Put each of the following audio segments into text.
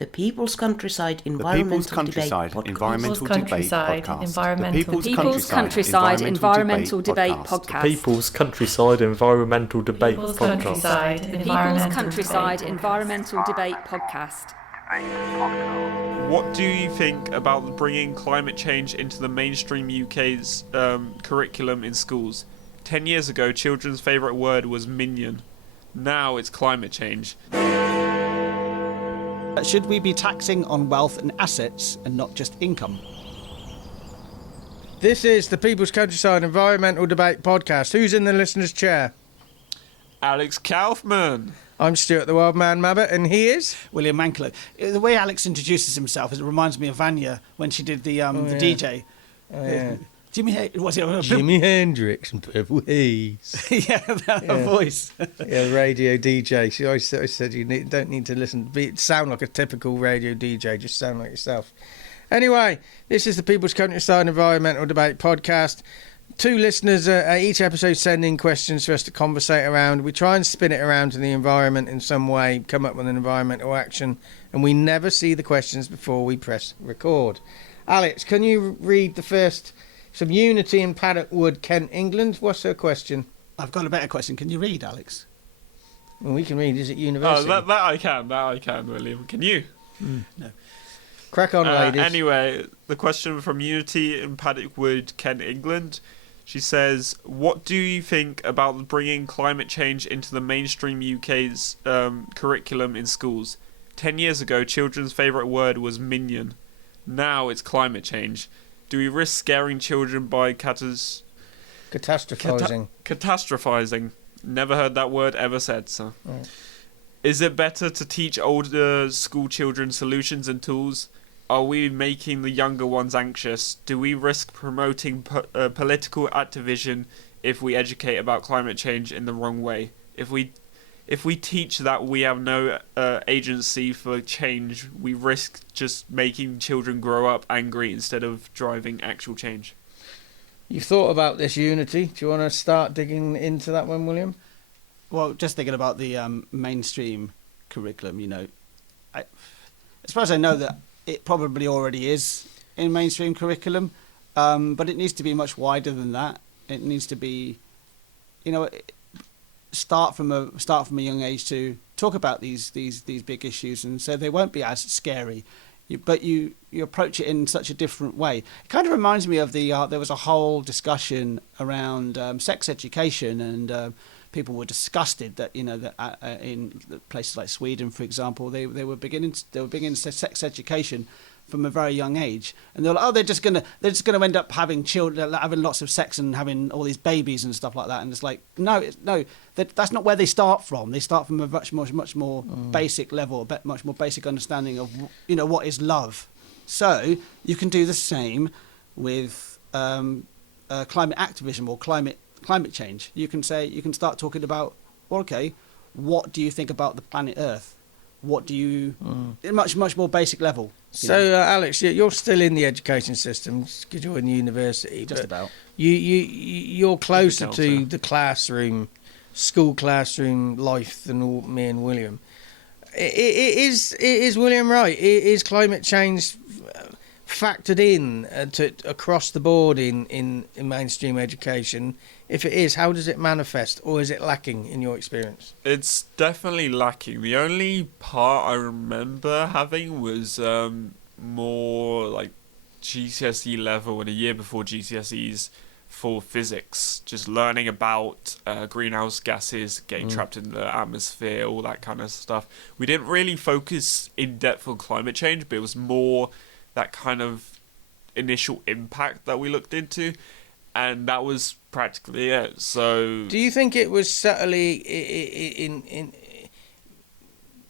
The People's Countryside The Environmental People's Countryside Debate Environmental Debate Podcast. The People's Countryside Environmental Debate Podcast. People's Countryside Environmental Debate Podcast. People's Countryside Environmental Debate Podcast. What do you think about bringing climate change into the mainstream UK's curriculum in schools? 10 years ago, children's favourite word was minion. Now it's climate change. Should we be taxing on wealth and assets and not just income? This is the People's Countryside Environmental Debate Podcast. Who's in the listener's chair? Alex Kaufman. I'm Stuart the Wild Man Mabbott, and he is? William Manklow. The way Alex introduces himself, it reminds me of Vanya when she did the DJ. Oh, yeah. Jimi Hendrix and Purple Haze. Yeah, that voice. Yeah, radio DJ. She always said you don't need to sound like a typical radio DJ, just sound like yourself. Anyway, this is the People's Countryside Environmental Debate Podcast. 2 listeners each episode send in questions for us to conversate around. We try and spin it around to the environment in some way, come up with an environmental action, and we never see the questions before we press record. Alex, can you read the first? Some Unity in Paddock Wood, Kent, England. What's her question? I've got a better question. Can you read, Alex? Well, we can read. Is it university? Oh, that I can, William. Can you? No. Crack on, ladies. Anyway, the question from Unity in Paddock Wood, Kent, England. She says, what do you think about bringing climate change into the mainstream UK's curriculum in schools? 10 years ago, children's favourite word was minion. Now it's climate change. Do we risk scaring children by catastrophizing? Catastrophizing. Never heard that word ever said, so. Right. Is it better to teach older school children solutions and tools? Are we making the younger ones anxious? Do we risk promoting political activism if we educate about climate change in the wrong way? If we teach that we have no agency for change, we risk just making children grow up angry instead of driving actual change. You've thought about this, Unity. Do you want to start digging into that one, William? Well, just thinking about the mainstream curriculum, as far as I know, that it probably already is in mainstream curriculum, but it needs to be much wider than that. It needs to be, start from a young age to talk about these big issues, and so they won't be as scary. But you approach it in such a different way. It kind of reminds me of there was a whole discussion around sex education, and people were disgusted that that in places like Sweden, for example, they were beginning sex education from a very young age, and they're like, they're just gonna end up having children, having lots of sex and having all these babies and stuff like that. And it's like, no, that's not where they start from. They start from a much more basic level, a much more basic understanding of what is love. So you can do the same with climate activism or climate change. You can start talking about, well, okay, what do you think about the planet Earth? What do you much more basic level? So, Alex, you're still in the education system because you're in university. Just about. You're closer to the school classroom life than me and William. Is William right? Is climate change factored in across the board in mainstream education? If it is, how does it manifest, or is it lacking in your experience? It's definitely lacking. The only part I remember having was more like GCSE level and a year before GCSEs for physics, just learning about greenhouse gases getting trapped in the atmosphere, all that kind of stuff. We didn't really focus in depth on climate change, but it was more that kind of initial impact that we looked into, and that was practically it. So, do you think it was subtly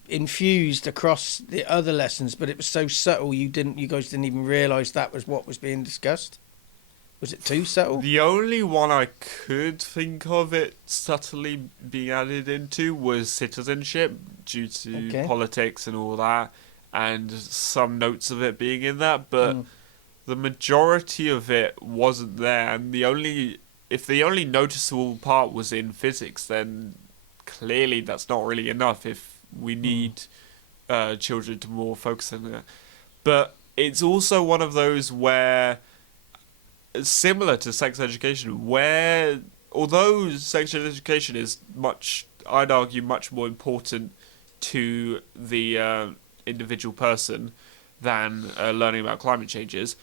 infused across the other lessons, but it was so subtle you guys didn't even realise that was what was being discussed? Was it too subtle? The only one I could think of it subtly being added into was citizenship, due to politics and all that, and some notes of it being in that, but the majority of it wasn't there, and if the only noticeable part was in physics, then clearly that's not really enough if we need children to more focus on it. But it's also one of those where, similar to sex education, where although sex education is I'd argue much more important to the individual person than learning about climate changes,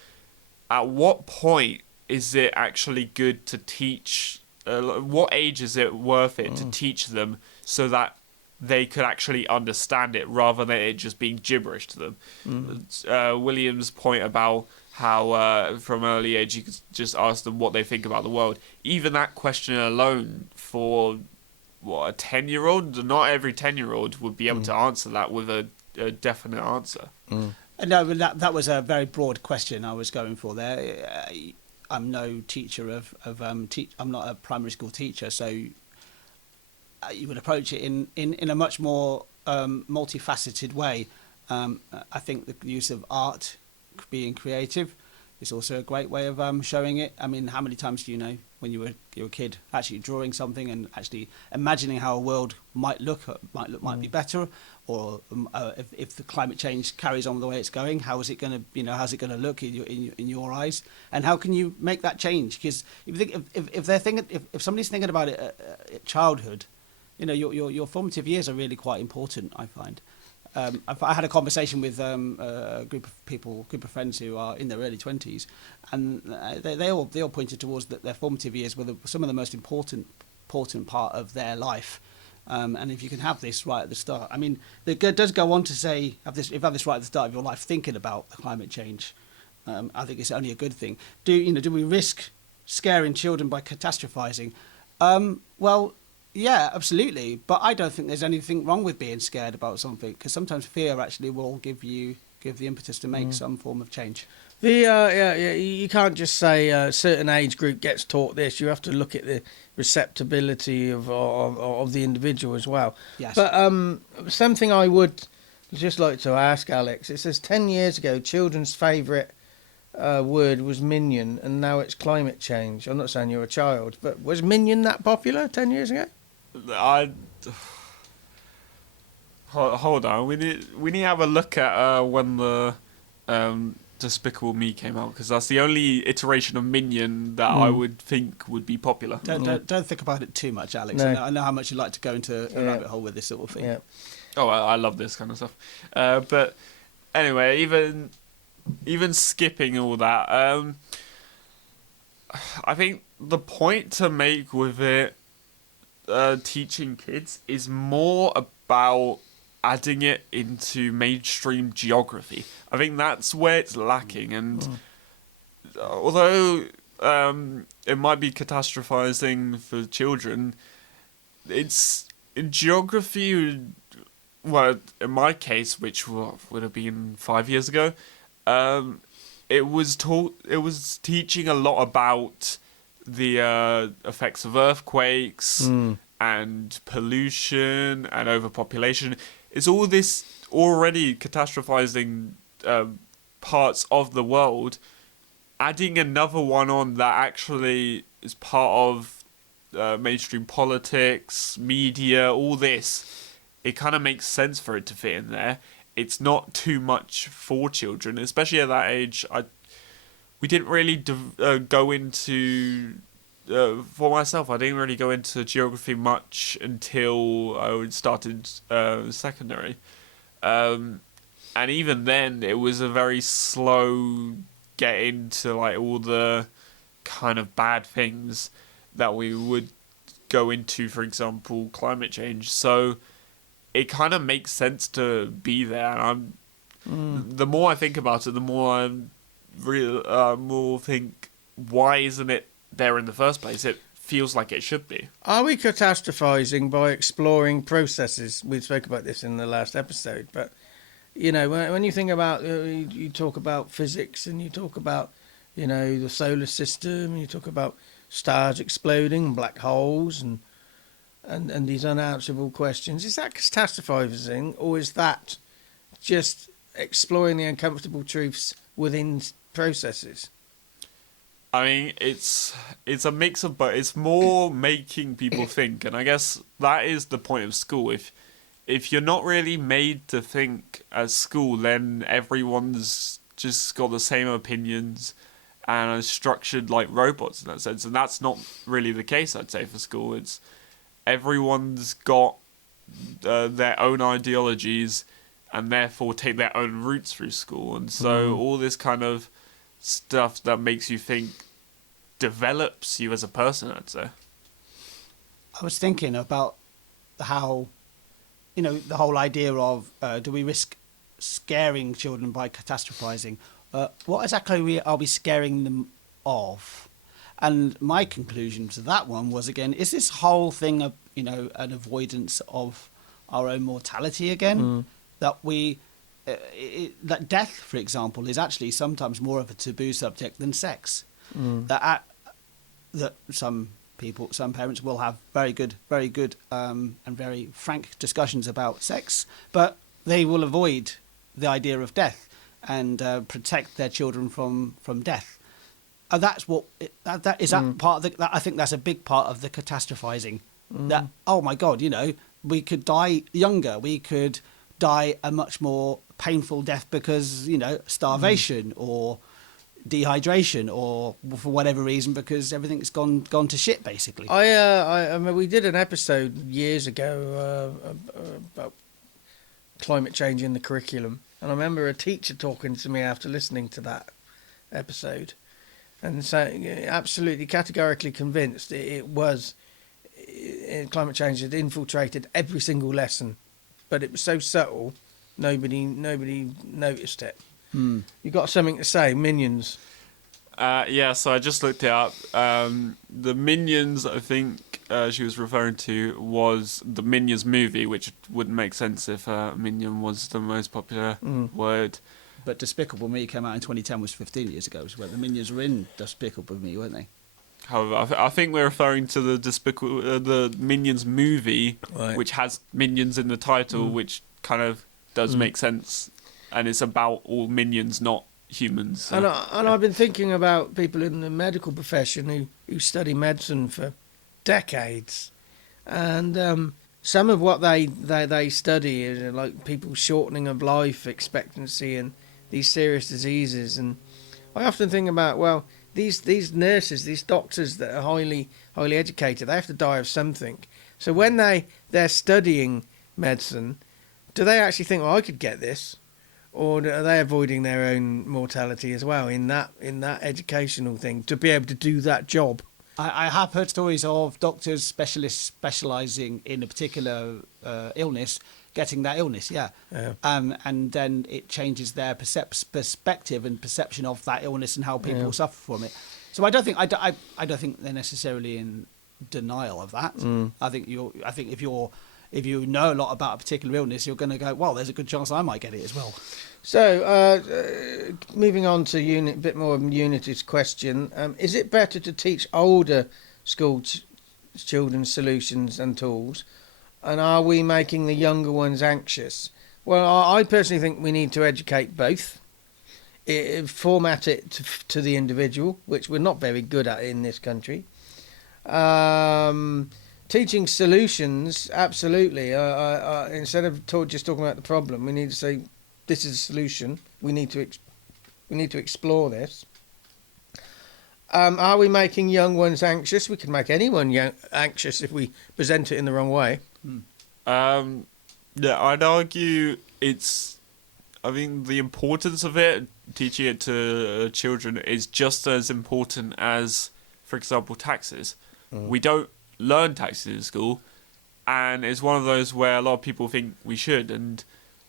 at what point is it actually good to teach? What age is it worth it to teach them so that they could actually understand it rather than it just being gibberish to them? William's point about how from an early age you could just ask them what they think about the world. Even that question alone for a 10-year-old, not every 10-year-old would be able to answer that with a definite answer. No, that was a very broad question I was going for there. I'm no teacher I'm not a primary school teacher, so you would approach it in a much more multifaceted way. I think the use of art, being creative, is also a great way of showing it. I mean, how many times do you know when you were a kid actually drawing something and actually imagining how a world might be better, or if the climate change carries on the way it's going, how's it going to look in your eyes, and how can you make that change? Because if somebody's thinking about it at childhood, your formative years are really quite important, I find. I had a conversation with a group of friends who are in their early 20s, and they all pointed towards that their formative years were some of the most important part of their life. And if you can have this right at the start, I mean, it does go on to say, if you have this right at the start of your life, thinking about the climate change, I think it's only a good thing. Do we risk scaring children by catastrophizing? Well, yeah, absolutely. But I don't think there's anything wrong with being scared about something, because sometimes fear actually will give the impetus to make some form of change. You can't just say a certain age group gets taught this. You have to look at the receptibility of the individual as well. Yes. But something I would just like to ask Alex. It says 10 years ago, children's favourite word was minion, and now it's climate change. I'm not saying you're a child, but was minion that popular 10 years ago? Hold on. We need to have a look at when the Despicable Me came out, because that's the only iteration of Minion that I would think would be popular. Don't think about it too much, Alex. No. I know how much you like to go into a rabbit hole with this sort of thing. Yeah. Oh, I love this kind of stuff. But anyway, even skipping all that, I think the point to make with it, teaching kids, is more about adding it into mainstream geography. I think that's where it's lacking, and although it might be catastrophizing for children, it's in geography. Well, in my case, which would have been 5 years ago, it was teaching a lot about the effects of earthquakes and pollution and overpopulation. It's all this already catastrophizing parts of the world, adding another one on that actually is part of mainstream politics, media, all this. It kind of makes sense for it to fit in there. It's not too much for children, especially at that age. We didn't really go into... for myself, I didn't really go into geography much until I started secondary. And even then, it was a very slow get into like all the kind of bad things that we would go into, for example, climate change. So it kind of makes sense to be there. And the more I think about it, the more I more think, why isn't it there in the first place? It feels like it should be. Are we catastrophizing by exploring processes? We spoke about this in the last episode, but when you think about, you talk about physics, and you talk about, the solar system, and you talk about stars exploding, black holes, and these unanswerable questions. Is that catastrophizing, or is that just exploring the uncomfortable truths within processes? I mean, it's a mix of both. It's more making people think, and I guess that is the point of school. if you're not really made to think at school, then everyone's just got the same opinions and are structured like robots in that sense. And that's not really the case, I'd say, for school. It's everyone's got their own ideologies and therefore take their own routes through school. And so all this kind of stuff that makes you think develops you as a person, I'd say. I was thinking about how, the whole idea of do we risk scaring children by catastrophizing? What exactly are we scaring them of? And my conclusion to that one was, again, is this whole thing of, an avoidance of our own mortality again? That that death, for example, is actually sometimes more of a taboo subject than sex. That some parents will have very good and very frank discussions about sex, but they will avoid the idea of death and protect their children from death. And that's what that is. That part of I think that's a big part of the catastrophizing. That, oh my God, we could die younger. We could die a much more painful death because starvation or dehydration or for whatever reason, because everything's gone to shit basically. I mean, we did an episode years ago about climate change in the curriculum, and I remember a teacher talking to me after listening to that episode and saying absolutely categorically convinced climate change had infiltrated every single lesson, but it was so subtle nobody noticed it. You got something to say, Minions? Yeah, so I just looked it up. The Minions, I think she was referring to, was the Minions movie, which wouldn't make sense if Minion was the most popular word. But Despicable Me came out in 2010, was 15 years ago, where the Minions were in Despicable Me, weren't they? However, I think we're referring to the Minions movie, right, which has Minions in the title, which kind of does make sense, and it's about all minions, not humans. So. And I've been thinking about people in the medical profession who study medicine for decades, and some of what they study is like people's shortening of life expectancy and these serious diseases. And I often think about, well, these nurses, these doctors that are highly educated, they have to die of something. So when they're studying medicine, do they actually think, well, I could get this? Or are they avoiding their own mortality as well in that educational thing to be able to do that job? I have heard stories of doctors, specialists specialising in a particular illness, getting that illness, yeah. And then it changes their perspective and perception of that illness and how people suffer from it. So I don't think they're necessarily in denial of that. I think if you know a lot about a particular illness, you're going to go, well, there's a good chance I might get it as well. So, moving on to a bit more of Unity's question, is it better to teach older school children solutions and tools, and are we making the younger ones anxious? Well, I personally think we need to educate both, format it to the individual, which we're not very good at in this country. Teaching solutions, absolutely. Instead of just talking about the problem, we need to say, this is a solution. We need to explore this. Are we making young ones anxious? We can make anyone anxious if we present it in the wrong way. Yeah, I'd argue I think the importance of it, teaching it to children, is just as important as, for example, taxes. We don't learn taxes in school, and it's one of those where a lot of people think we should, and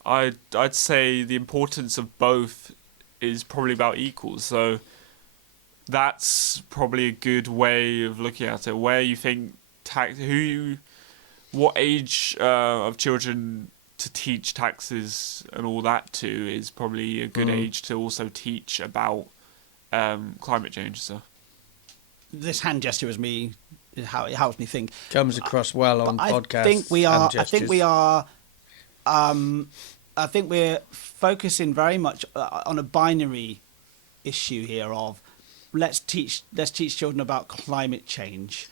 I'd say the importance of both is probably about equal. So that's probably a good way of looking at it, where you think what age of children to teach taxes and all that to is probably a good age to also teach about climate change. So this hand gesture is me. How it helps me think. Comes across well on podcasts. I think we're focusing very much on a binary issue here of let's teach children about climate change,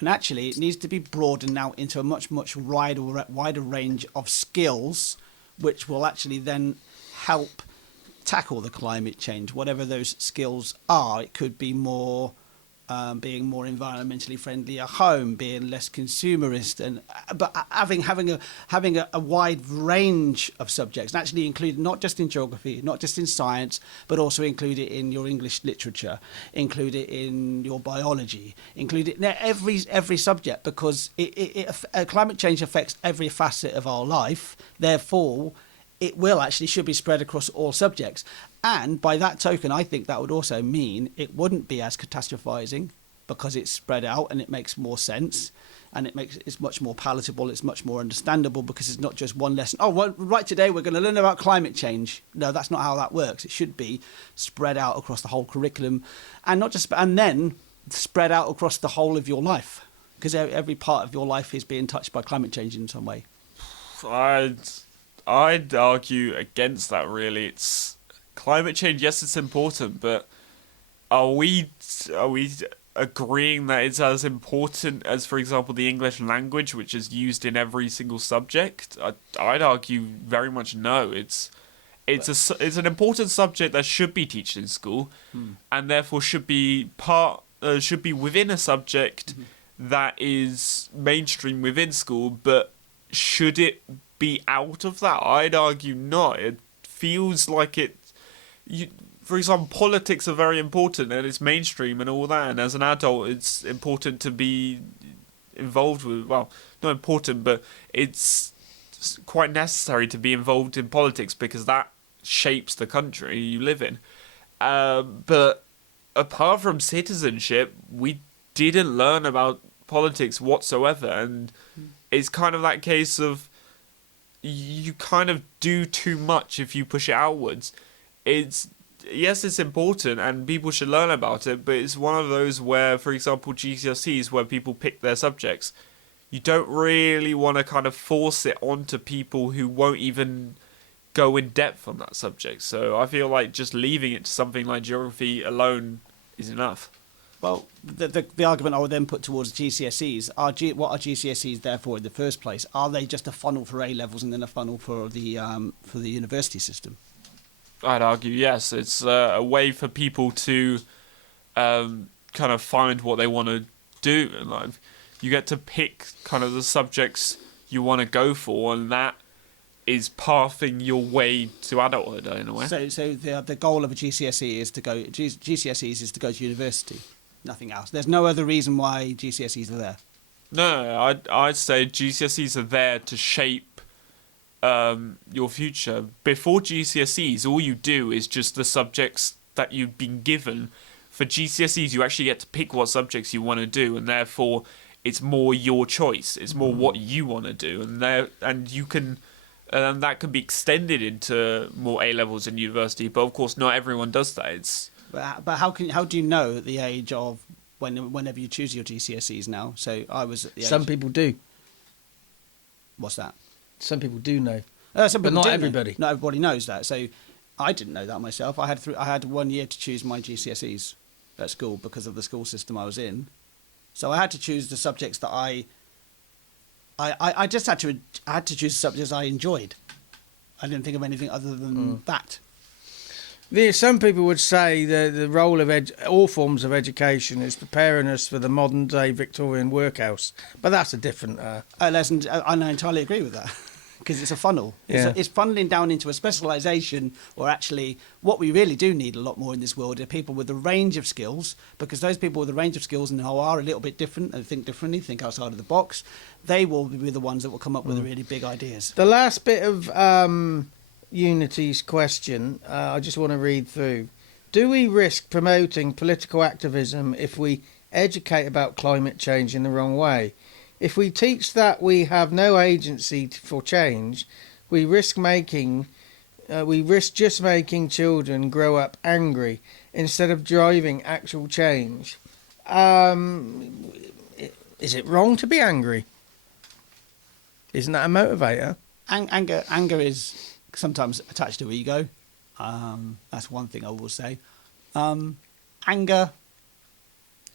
And actually, it needs to be broadened out into a much wider range of skills, which will actually then help tackle the climate change, whatever those skills are. It could be more being more environmentally friendly at home, being less consumerist, but having a wide range of subjects, and actually include not just in geography, not just in science, but also include it in your English literature, include it in your biology, include it in every subject, because climate change affects every facet of our life. Therefore, it should be spread across all subjects. And by that token, I think that would also mean it wouldn't be as catastrophizing, because it's spread out and it makes more sense, and it's much more palatable, it's much more understandable, because it's not just one lesson. Oh, well, right, today we're going to learn about climate change. No, that's not how that works. It should be spread out across the whole curriculum, and then spread out across the whole of your life, because every part of your life is being touched by climate change in some way. I'd argue against that, really. It's climate change, yes, it's important, but are we agreeing that it's as important as, for example, the English language, which is used in every single subject? I'd argue very much no. It's an important subject that should be taught in school, and therefore should be within a subject that is mainstream within school. But should it be out of that? I'd argue not. It feels like for example, politics are very important and it's mainstream and all that, and as an adult it's important to be involved with, well, not important, but it's quite necessary to be involved in politics because that shapes the country you live in. But apart from citizenship, we didn't learn about politics whatsoever, and it's kind of that case of you kind of do too much if you push it outwards. Yes, it's important and people should learn about it, but it's one of those where, for example, GCSEs, where people pick their subjects, you don't really want to kind of force it onto people who won't even go in depth on that subject. So I feel like just leaving it to something like geography alone is enough. Well, the argument I would then put towards GCSEs what are GCSEs there for in the first place? Are they just a funnel for A levels and then a funnel for the university system? I'd argue yes. It's a way for people to kind of find what they want to do in life. You get to pick kind of the subjects you want to go for, and that is pathing your way to adulthood in a way. So the goal of a GCSE is to go to university. Nothing else. There's no other reason why GCSEs are there. No, I'd say GCSEs are there to shape your future. Before GCSEs, all you do is just the subjects that you've been given. For GCSEs, you actually get to pick what subjects you want to do, and therefore it's more your choice. It's more what you want to do, and that can be extended into more A levels in university. But of course, not everyone does that. But how do you know at the age of whenever you choose your GCSEs now? So I was at the age. Some people do. What's that? Some people do know, but not everybody. Not everybody knows that. So I didn't know that myself. I had 1 year to choose my GCSEs at school because of the school system I was in. So I had to choose the subjects that I had to choose the subjects I enjoyed. I didn't think of anything other than that. Some people would say the role of all forms of education is preparing us for the modern day Victorian workhouse, but that's a different lesson. I entirely agree with that, because it's a funnel. Yeah. It's funneling down into a specialisation, or actually what we really do need a lot more in this world are people with a range of skills, because those people with a range of skills and who are a little bit different and think differently, think outside of the box, they will be the ones that will come up with the really big ideas. The last bit of Unity's question, I just want to read through. Do we risk promoting political activism if we educate about climate change in the wrong way? If we teach that we have no agency for change, we risk just making children grow up angry instead of driving actual change. Is it wrong to be angry? Isn't that a motivator? Anger is sometimes attached to ego. That's one thing I will say. Anger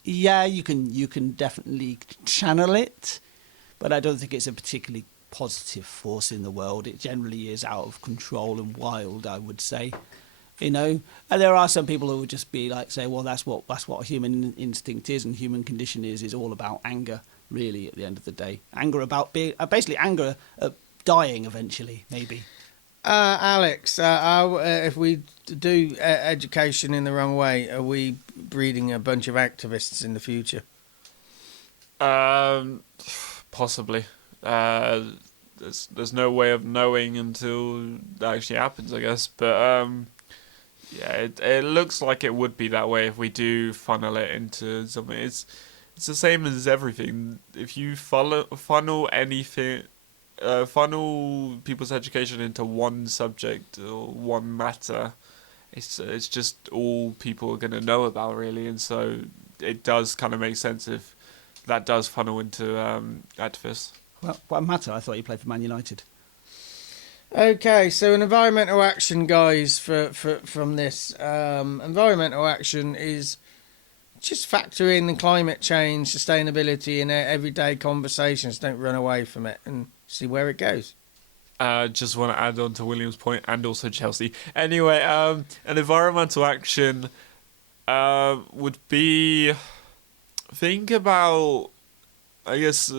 Yeah, you can definitely channel it, but I don't think it's a particularly positive force in the world. It generally is out of control and wild, I would say. And there are some people who would just be like, say, well, that's what human instinct is and human condition is all about anger, really, at the end of the day. Anger about being, basically anger at dying eventually, maybe. Alex, if we do education in the wrong way, are we breeding a bunch of activists in the future? Possibly. There's no way of knowing until that actually happens, I guess. But yeah, it looks like it would be that way if we do funnel it into something. It's the same as everything. If you funnel anything, funnel people's education into one subject or one matter, it's just all people are going to know about, really. And so it does kind of make sense if that does funnel into activists. Well, what matter? I thought you played for Man United. Okay, so an environmental action, guys, from this. Environmental action is just factor in the climate change, sustainability in everyday conversations. Don't run away from it and see where it goes. Just want to add on to William's point and also Chelsea. Anyway, an environmental action would be... Think about... I guess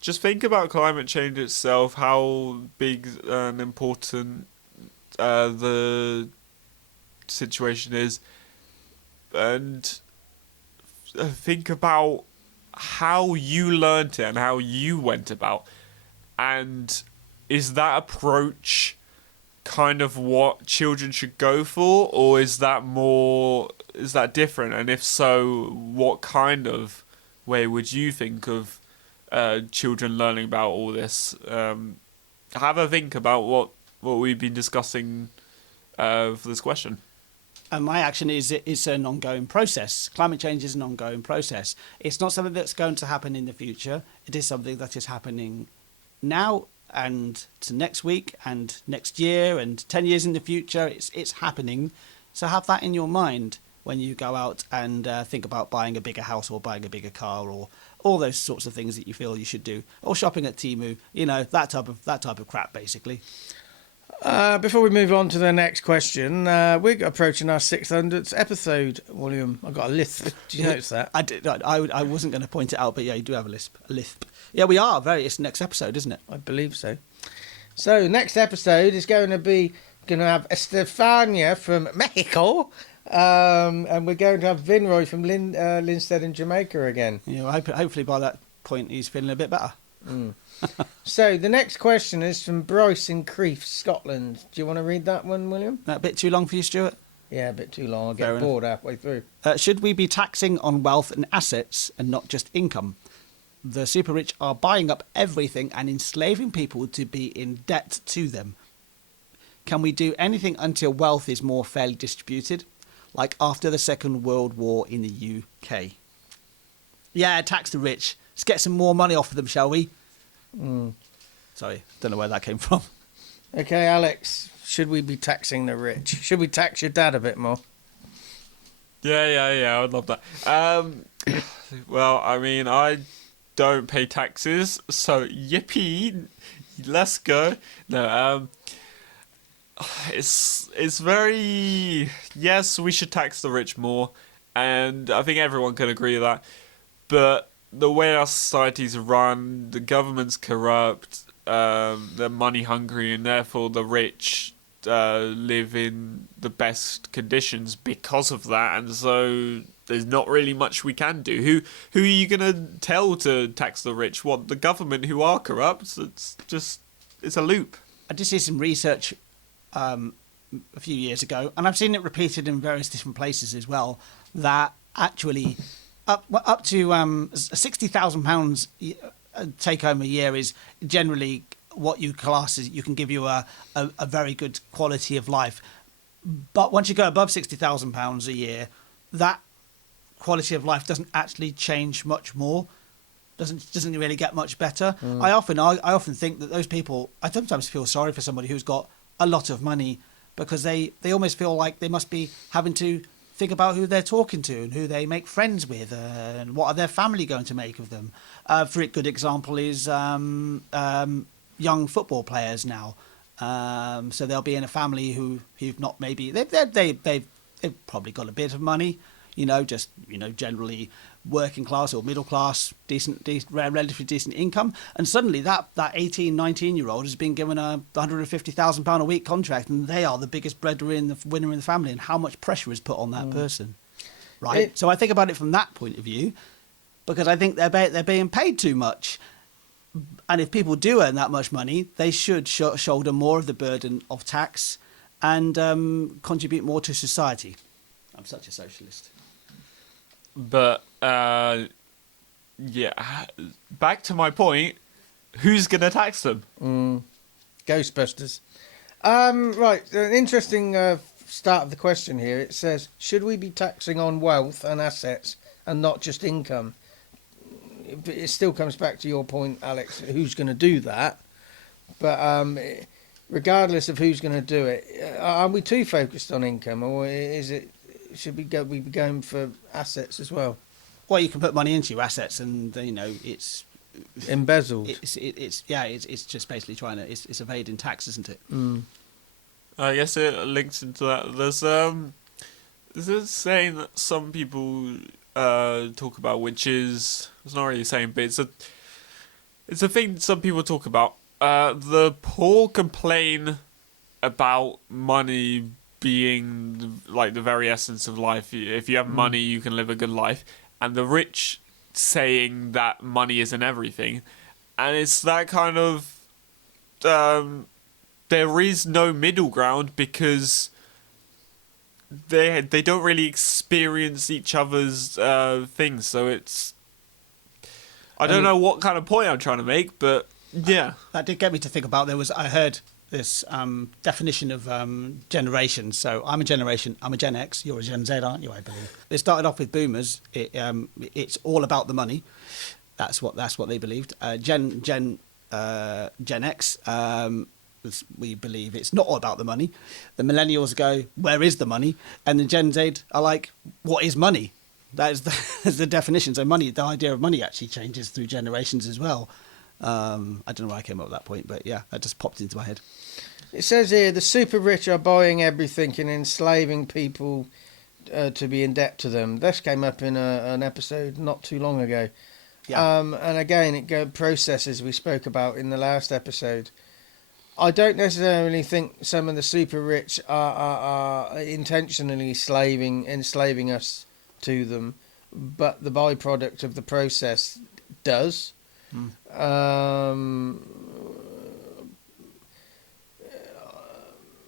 just think about climate change itself, how big and important the situation is, and think about how you learnt it and how you went about. And is that approach kind of what children should go for, or is that different? And if so, what kind of way would you think of children learning about all this? Have a think about what we've been discussing for this question. And my action is it's an ongoing process. Climate change is an ongoing process. It's not something that's going to happen in the future. It is something that is happening now and to next week and next year and 10 years in the future. It's happening. So have that in your mind when you go out and think about buying a bigger house or buying a bigger car or all those sorts of things that you feel you should do, or shopping at Temu, that type of crap, basically. Before we move on to the next question, we're approaching our 600th episode, William. I've got a lisp. Did you notice that? I did. I wasn't going to point it out, but yeah, you do have a lisp. Yeah, we are. It's the next episode, isn't it? I believe so. So next episode is going to have Estefania from Mexico. And we're going to have Vinroy from Linstead in Jamaica again. Yeah, well, hopefully by that point he's feeling a bit better. So the next question is from Bryce in Crieff, Scotland. Do you want to read that one, William? A bit too long for you, Stuart? Yeah, a bit too long. I'll get bored halfway through. Should we be taxing on wealth and assets and not just income? The super rich are buying up everything and enslaving people to be in debt to them. Can we do anything until wealth is more fairly distributed? Like after the Second World War in the UK. Yeah, tax the rich. Let's get some more money off of them, shall we? Sorry, don't know where that came from. Okay, Alex, should we be taxing the rich? Should we tax your dad a bit more? Yeah, I would love that. Well, I mean, I don't pay taxes, so yippee, let's go. No, it's very... Yes, we should tax the rich more, and I think everyone can agree with that. But the way our society's run, the government's corrupt, they're money hungry, and therefore the rich live in the best conditions because of that, and so there's not really much we can do. Who are you going to tell to tax the rich? What, the government who are corrupt? It's a loop. I did see some research a few years ago, and I've seen it repeated in various different places as well, that actually up to £60,000 take home a year is generally what you class as you can give you a very good quality of life. But once you go above £60,000 a year, that quality of life doesn't actually change much more. Doesn't really get much better. I often think that those people, I sometimes feel sorry for somebody who's got a lot of money, because they almost feel like they must be having to think about who they're talking to and who they make friends with, and what are their family going to make of them. For a good example is young football players now. So they'll be in a family who've not maybe they've probably got a bit of money, generally working class or middle class, decent, relatively decent income, and suddenly that 18, 19-year-old has been given a £150,000 a week contract, and they are the biggest breadwinner in the family, and how much pressure is put on that person, right? So I think about it from that point of view, because I think they're being paid too much, and if people do earn that much money, they should shoulder more of the burden of tax and contribute more to society. I'm such a socialist. But back to my point, who's going to tax them? Ghostbusters. Right, an interesting start of the question here. It says, should we be taxing on wealth and assets and not just income? It still comes back to your point, Alex, who's going to do that? But regardless of who's going to do it, are we too focused on income, or should we be going for assets as well? Well, you can put money into your assets, and it's embezzled. It's just basically it's evading tax, isn't it? I guess it links into that. There's a saying that some people talk about, which is, it's not really a saying, but it's a thing some people talk about. The poor complain about money being like the very essence of life. If you have money, you can live a good life. And the rich saying that money isn't everything. And it's that kind of... there is no middle ground, because they don't really experience each other's things. So it's... I don't know what kind of point I'm trying to make, but yeah. That did get me to think about, I heard this definition of generation. So I'm a Gen X, you're a Gen Z, aren't you, I believe? They started off with boomers. It's all about the money. That's what they believed. Gen X, we believe it's not all about the money. The millennials go, where is the money? And the Gen Z are like, what is money? That is the definition. So money, the idea of money actually changes through generations as well. I don't know where I came up with that point, but yeah, that just popped into my head. It says here, the super rich are buying everything and enslaving people to be in debt to them. This came up in an episode not too long ago. Yeah. And again, it processes we spoke about in the last episode. I don't necessarily think some of the super rich are intentionally enslaving us to them, but the byproduct of the process does. I'm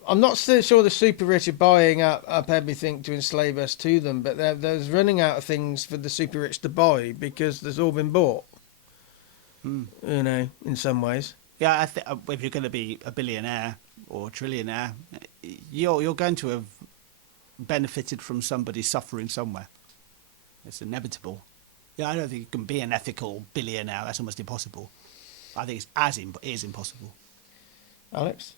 not still sure the super rich are buying up everything to enslave us to them, but there's running out of things for the super rich to buy because there's all been bought. In some ways. Yeah, I think if you're going to be a billionaire or a trillionaire, you're going to have benefited from somebody suffering somewhere. It's inevitable. Yeah, I don't think you can be an ethical billionaire. That's almost impossible. I think it is impossible. Alex?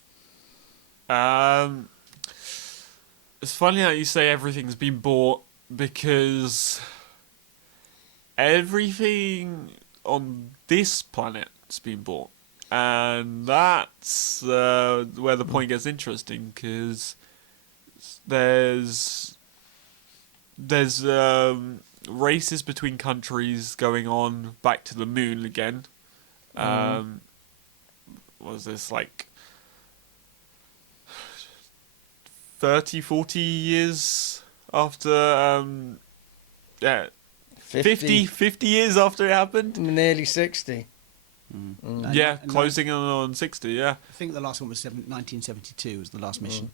It's funny how you say everything's been bought, because everything on this planet's been bought. And that's where the point gets interesting, because there's races between countries going on back to the moon again. What was this, like 30, 40 years after 50 years after it happened? Nearly 60. Yeah, closing on 60, yeah. I think the last one was 1972 was the last mission.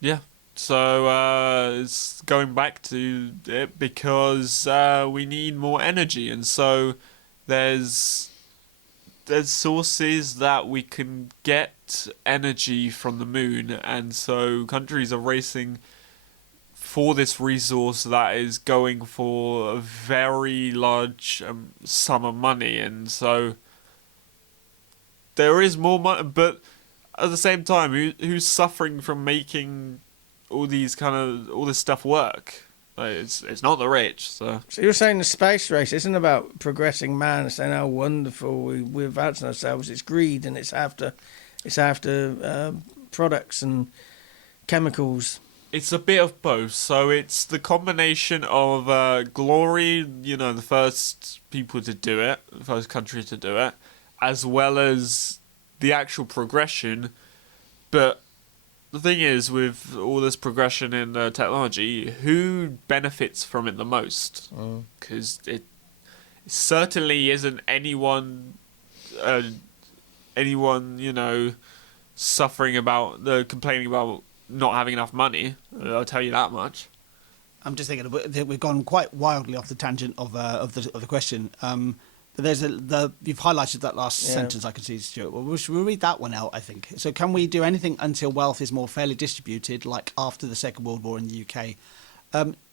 Yeah, so it's going back to it because we need more energy, and so there's sources that we can get energy from the moon, and so countries are racing for this resource that is going for a very large sum of money, and so there is more money, but at the same time, who's suffering from making all this stuff work. Like, it's not the rich. So you're saying the space race isn't about progressing man and saying how wonderful we're advancing ourselves. It's greed, and it's after products and chemicals. It's a bit of both. So it's the combination of glory, the first people to do it, the first country to do it, as well as the actual progression. But the thing is, with all this progression in technology, who benefits from it the most? Because it certainly isn't anyone, suffering about complaining about not having enough money. I'll tell you that much. I'm just thinking we've gone quite wildly off the tangent of the question. But you've highlighted that last sentence. I can see, Stuart. Well, we'll read that one out, I think. So, can we do anything until wealth is more fairly distributed, like after the Second World War in the UK?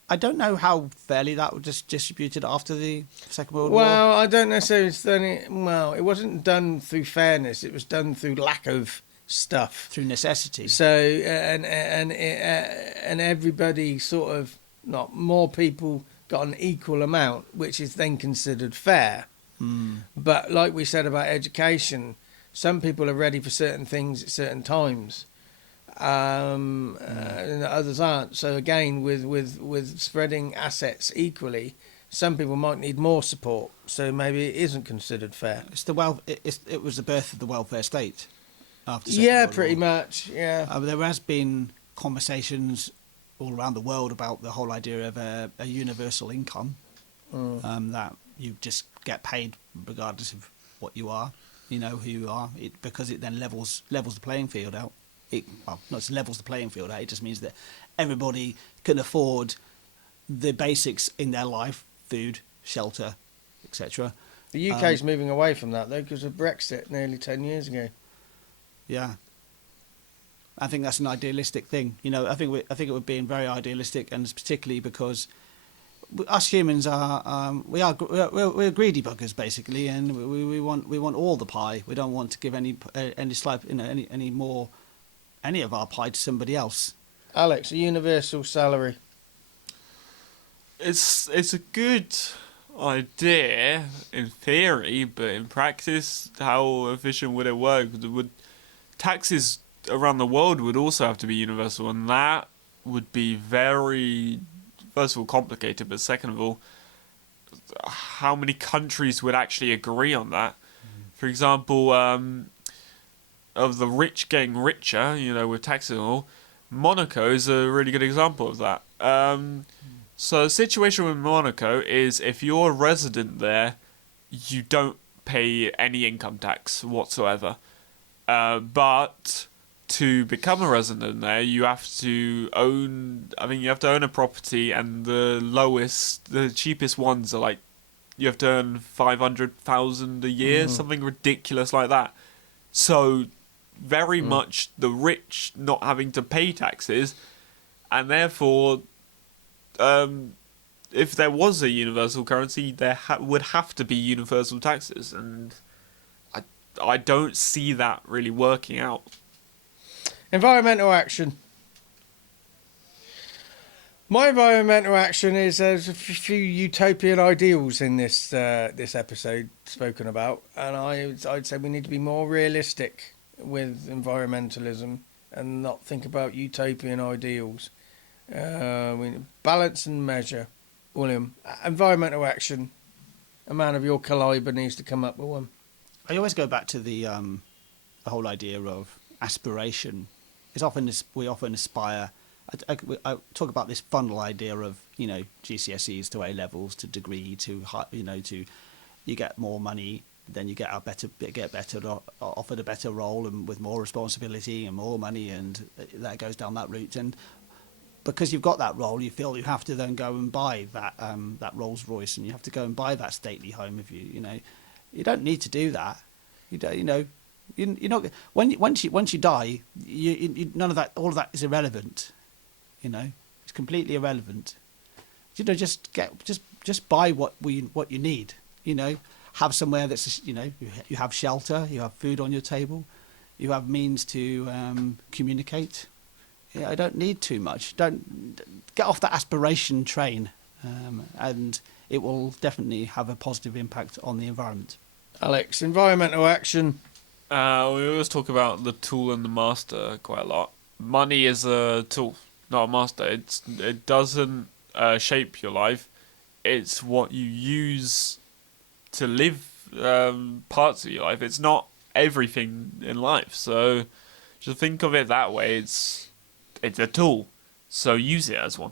I don't know how fairly that was just distributed after the Second World War. Well, I don't necessarily think it wasn't done through fairness. It was done through lack of stuff, through necessity. So, and everybody sort of, not more people got an equal amount, which is then considered fair. But like we said about education, some people are ready for certain things at certain times, and others aren't. So again, with spreading assets equally, some people might need more support. So maybe it isn't considered fair. It was the birth of the welfare state. After pretty much. Yeah. There has been conversations all around the world about the whole idea of a universal income, that you just get paid regardless of what you are, who you are, because it then levels the playing field out. Not just levels the playing field out, it just means that everybody can afford the basics in their life: food, shelter, etc. The UK's moving away from that though, because of Brexit nearly 10 years ago. Yeah. I think that's an idealistic thing. I think we're being very idealistic, and it's particularly because us humans are we're greedy buggers basically, and we want all the pie. We don't want to give any of our pie to somebody else. Alex, a universal salary. It's a good idea in theory, but in practice, how efficient would it work? Would taxes around the world would also have to be universal, and that would be very, first of all, complicated, but second of all, how many countries would actually agree on that? For example, of the rich getting richer, with taxes and all, Monaco is a really good example of that. So the situation with Monaco is if you're a resident there, you don't pay any income tax whatsoever. But to become a resident there, you have to own a property, and the cheapest ones are like, you have to earn 500,000 a year, something ridiculous like that. So very much the rich not having to pay taxes, and therefore, if there was a universal currency, there would have to be universal taxes, and I don't see that really working out. Environmental action. My environmental action is there's a few utopian ideals in this episode spoken about, and I'd say we need to be more realistic with environmentalism and not think about utopian ideals. We need balance and measure. William, environmental action. A man of your calibre needs to come up with one. I always go back to the whole idea of aspiration. We often aspire. I talk about this funnel idea of GCSEs to A levels to degree to to you get more money, then you get offered a better role and with more responsibility and more money, and that goes down that route. And because you've got that role, you feel you have to then go and buy that Rolls Royce, and you have to go and buy that stately home. If you don't need to do that. You're not once you die, you none of that. All of that is irrelevant. It's completely irrelevant. Just buy what you need. Have somewhere that's you have shelter, you have food on your table, you have means to communicate. I don't need too much. Don't get off that aspiration train, and it will definitely have a positive impact on the environment. Alex, environmental action. We always talk about the tool and the master quite a lot. Money is a tool, not a master. It doesn't shape your life. It's what you use to live parts of your life. It's not everything in life. So just think of it that way. It's a tool. So use it as one.